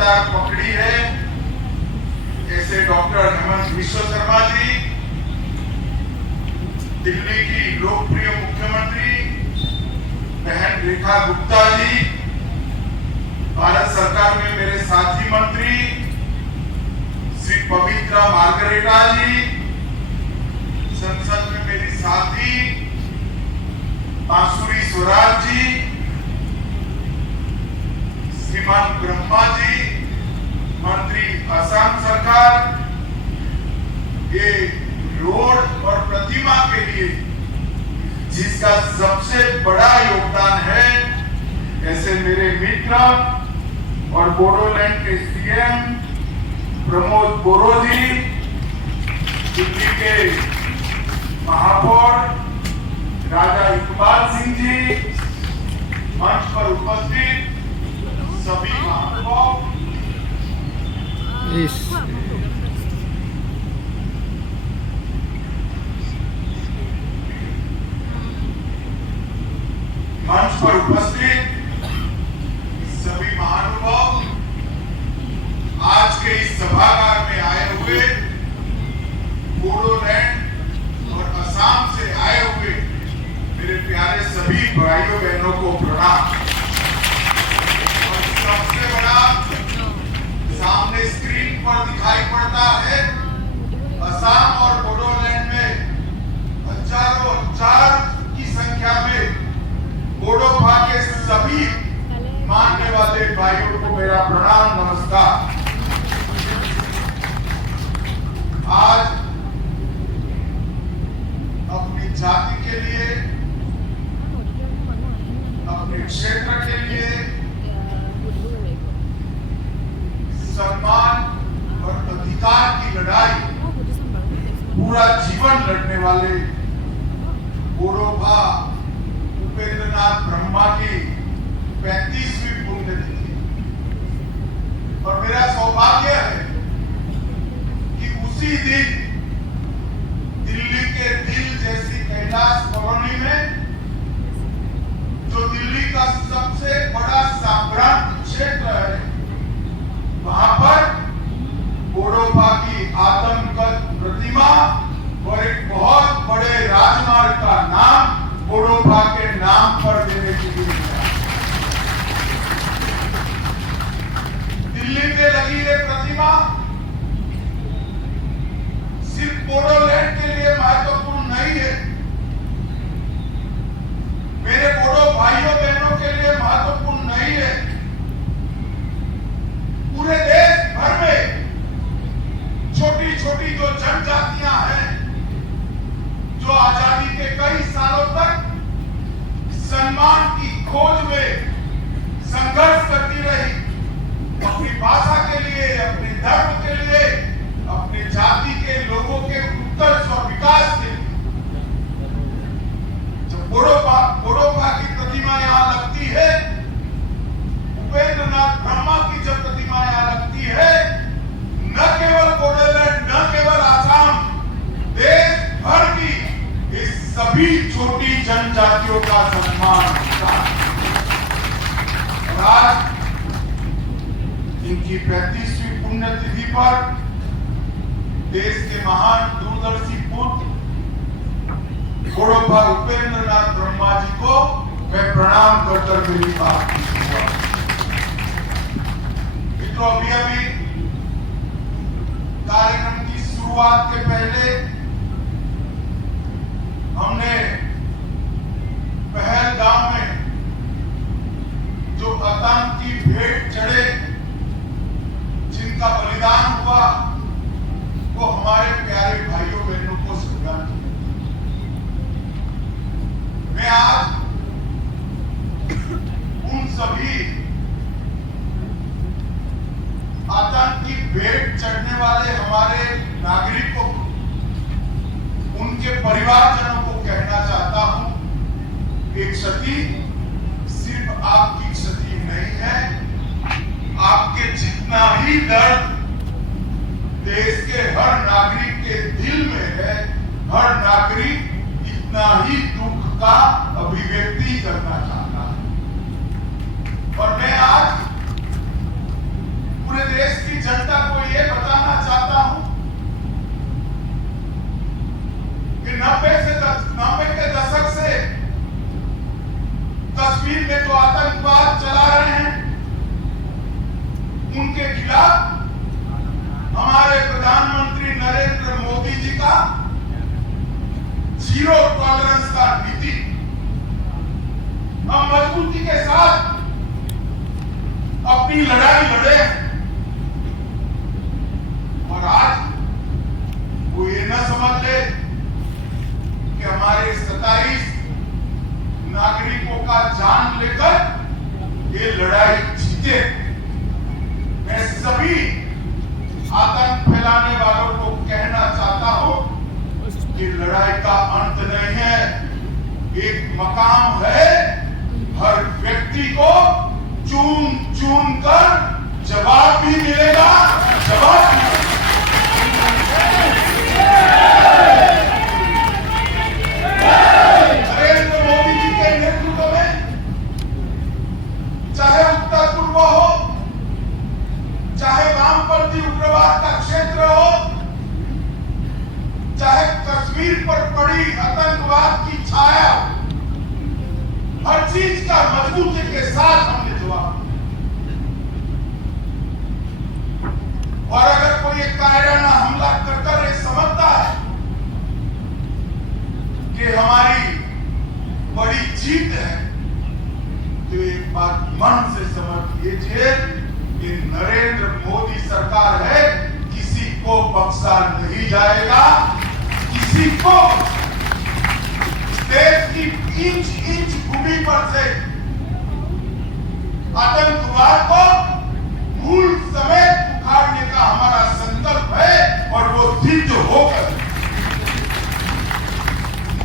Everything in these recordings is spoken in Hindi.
रफ्तार पकड़ी है, ऐसे डॉक्टर हेमंत विश्व शर्मा जी, दिल्ली की लोकप्रिय मुख्यमंत्री बहन रेखा गुप्ता जी, भारत सरकार में मेरे साथी मंत्री श्री पवित्रा मार्गरेटा जी, संसद में मेरी साथी बांसुरी स्वराज जी, श्रीमान ब्रह्मा जी, मंत्री असम सरकार, ये रोड और प्रतिमा के लिए जिसका सबसे बड़ा योगदान है, ऐसे मेरे मित्र और बोडोलैंड के सीएम प्रमोद बोरो जी, दिल्ली के महापौर राजा इकबाल सिंह जी, मंच पर उपस्थित सभी महानुभाव, मंच पर उपस्थित सभी महानुभाव, आज के इस सभागार में आए हुए बोडोलैंड और असम से आए हुए मेरे प्यारे सभी भाइयों बहनों को प्रणाम। और सबसे बड़ा सामने स्क्रीन पर दिखाई पड़ता है, असम और बोडोलैंड में हजारों हजार की संख्या में बोडोफा के सभी मानने वाले भाइयों को मेरा प्रणाम नमस्कार। आज अपनी जाति के लिए, अपने क्षेत्र के लिए सम्मान और अधिकार की लड़ाई पूरा जीवन लड़ने वाले बोडोफा उपेंद्रनाथ ब्रह्मा की 35वीं पुण्यतिथि, और मेरा सौभाग्य है कि उसी दिन दिल्ली के दिल जैसी कैलाश कॉलोनी में, जो दिल्ली का सबसे बड़ा साम्राज्य क्षेत्र है, वहां पर बोडोफा की आदमकद प्रतिमा और एक बहुत बड़े राजमार्ग का नाम बोडोफा के नाम पर देने की योजना। दिल्ली में लगी ये प्रतिमा सिर्फ बोडोलैंड के लिए महत्वपूर्ण नहीं है, मेरे बोडो भाइयों बहनों के लिए महत्वपूर्ण नहीं है, पूरे देश भर में छोटी छोटी जो जनजातियां हैं, जो आजादी के कई सालों तक सम्मान की खोज में संघर्ष करती रही, अपनी भाषा के लिए, अपने धर्म के लिए, अपने जाति के लोगों के उत्कर्ष और विकास के लिए, जब बोडोफा की प्रतिमा यहाँ लगती है, उपेंद्रनाथ ब्रह्मा की जब प्रतिमा यहाँ लगती है, न केवल बोडोलैंड, न केवल असम, देश भर की इस सभी छोटी जनजातियों का सम्मान होता है। और आज इनकी 35वीं पुण्यतिथि पर देश के महान दूरदर्शी पुत्र बोडोफा उपेंद्रनाथ ब्रह्मा जी को मैं प्रणाम कर मेरी बात करूंगा। मित्रों, अभी कार्यक्रम की शुरुआत के पहले हमने पहलगाम में जो आतंकी भेंट चढ़े, जिनका बलिदान हुआ, वो हमारे प्यारे भाइयों बहनों को श्रद्धांजलि। मैं आज उन सभी आतंकी भेंट चढ़ने वाले हमारे नागरिकों को, उनके परिवारजनों को कहना चाहता हूं, एक क्षति सिर्फ आपकी क्षति नहीं है, आपके जितना ही दर्द देश के हर नागरिक के दिल में है, हर नागरिक इतना ही दुख का अभिव्यक्ति करना चाहता है। और मैं आज पूरे अपनी लड़ाई लड़े और आज वो ये न समझ ले कि हमारे 27 नागरिकों का जान लेकर ये लड़ाई जीते। मैं सभी आतंक फैलाने वालों को कहना चाहता हूं कि लड़ाई का अंत नहीं है, एक मकाम है। हर व्यक्ति को चुन चुन कर जवाब भी मिलेगा, जवाब भी। नरेंद्र मोदी जी के नेतृत्व में चाहे उत्तर पूर्व हो, चाहे वामपंथी उग्रवाद का क्षेत्र हो, चाहे कश्मीर पर पड़ी आतंकवाद की छाया, हर चीज का मजबूती के साथ हमने जवाब। और अगर कोई कायराना हमला कर ये समझता है कि हमारी बड़ी जीत है, तो एक बात मन से समझ लीजिए कि नरेंद्र मोदी सरकार है, किसी को बख्शा नहीं जाएगा, किसी को देश की इंच इंच भूमि पर से आतंकवाद को मूल समेत उखाड़ने का हमारा संकल्प है और वो सिद्ध होकर।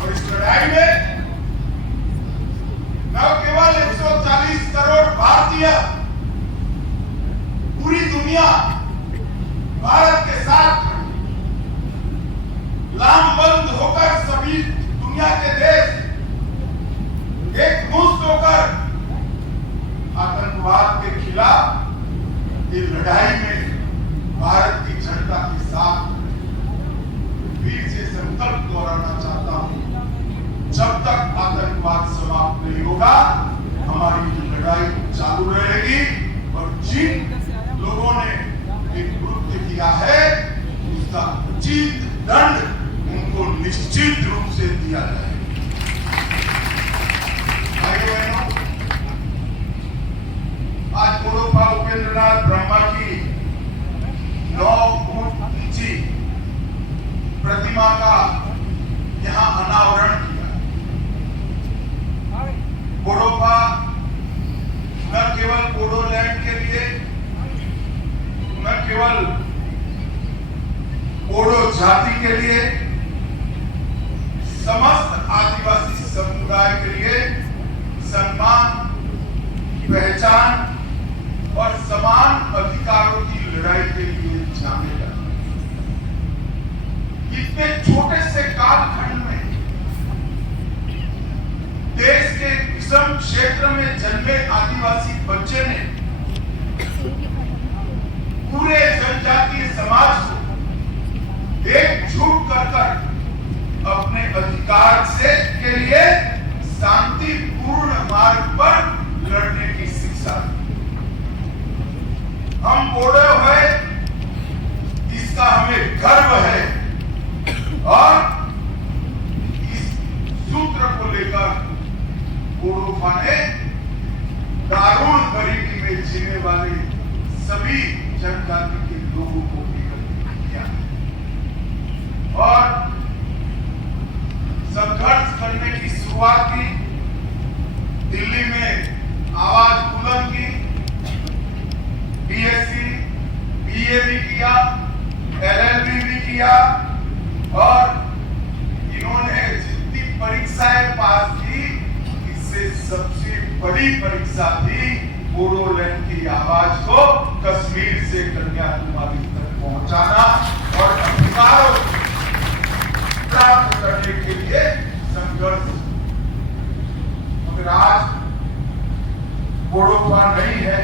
और इस लड़ाई में न केवल 140 करोड़ भारतीय, पूरी दुनिया भारत के साथ लामबंद होकर सभी दुनिया के देश एक मुश्त होकर आतंकवाद के खिलाफ ये लड़ाई में भारत की जनता के साथ वीर से संकल्प दोहराना चाहता हूं। जब तक आतंकवाद समाप्त नहीं होगा, हमारी ये लड़ाई चालू रहेगी। और जिन लोगों ने एक कृत्य किया है, उसका उचित दंड उनको निश्चित रूप से दिया जाए। भाइयों बहनों, आज बोडोफा उपेंद्रनाथ ब्रह्मा की 9 फुट ऊंची प्रतिमा का यहां अनावरण किया। बोडोफा न केवल बोडोलैंड के लिए, न केवल बोडो जाति के लिए, समस्त आदिवासी समुदाय के लिए सम्मान, पहचान और समान अधिकारों की लड़ाई के लिए जाने लगा। इतने छोटे से कालखंड में देश के विषम क्षेत्र में जन्मे आदिवासी बच्चे ने पूरे जनजातीय समाज को एकजुट कर अपने अधिकार से के लिए शांतिपूर्ण मार्ग पर लड़ने की शिक्षा दी। हम बोडो है, इसका हमें गर्व है और इस सूत्र को लेकर बोडोफा ने दारुण गरीबी में जीने वाले सभी जनजाति के लोगों को एकत्रित किया और संघर्ष करने की शुरुआत की। दिल्ली में आवाज बुलंद की, बीएससी, बीए भी किया, एलएलबी भी किया और इन्होंने जितनी परीक्षाएं पास की, इससे सबसे बड़ी परीक्षा थी बोडोलैंड की आवाज को कश्मीर से कन्याकुमारी तक पहुंचाना और अधिकारों प्राप्त करने के लिए संघर्ष। मगर आज बोडोफा नहीं है,